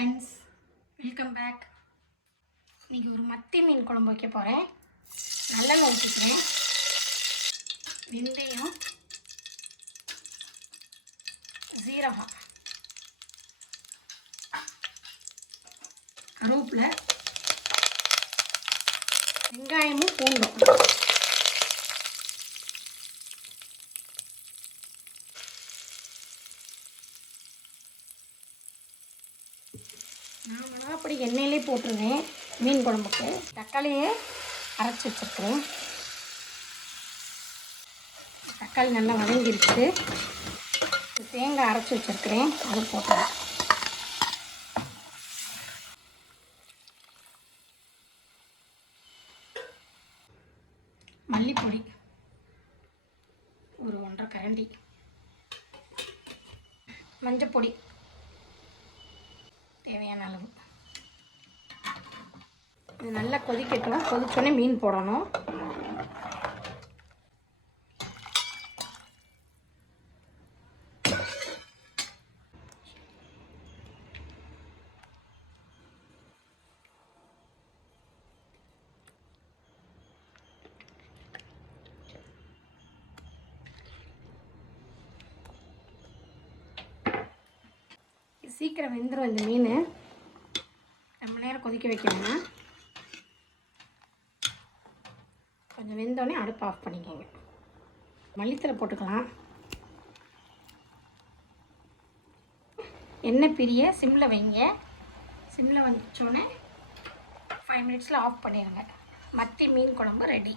Friends, welcome back. இன்றைக்கி ஒரு மத்தி மீன் குழம்பு வைக்க போகிறேன். நல்லெண்ணெய் ஊற்றிக்கிறேன். வெந்தயம், சீரகம், கருவேப்பிலை, வெங்காயமும் பூண்டும். நான் மிளகாப்பொடி எண்ணெயிலே போட்டுருவேன். மீன் குழம்புக்கு தக்காளியை அரைச்சி வச்சுருக்கிறேன். தக்காளி நல்லா வதங்கிருச்சு. தேங்காய் அரைச்சி வச்சுருக்கிறேன், அதை போட்டுறேன். மல்லிப்பொடி ஒரு 1.5 கரண்டி, மஞ்சப்பொடி தேவையான அளவு. இது நல்லா கொதிக்கட்டும். கொதிச்சோடனே மீன் போடணும். சீக்கிரம் வெந்துடும் இந்த மீன். ரொம்ப நேரம் கொதிக்க வைக்கணும். கொஞ்சம் வெந்தோடனே அடுப்பு ஆஃப் பண்ணிக்கோங்க. மல்லித்தலை போட்டுக்கலாம். எண்ணெய் பிரிய சிம்மில் வைங்க. சிம்மில் வச்சோடனே 5 மினிட்ஸில் ஆஃப் பண்ணிடுங்க. மத்தி மீன் குழம்பு ரெடி.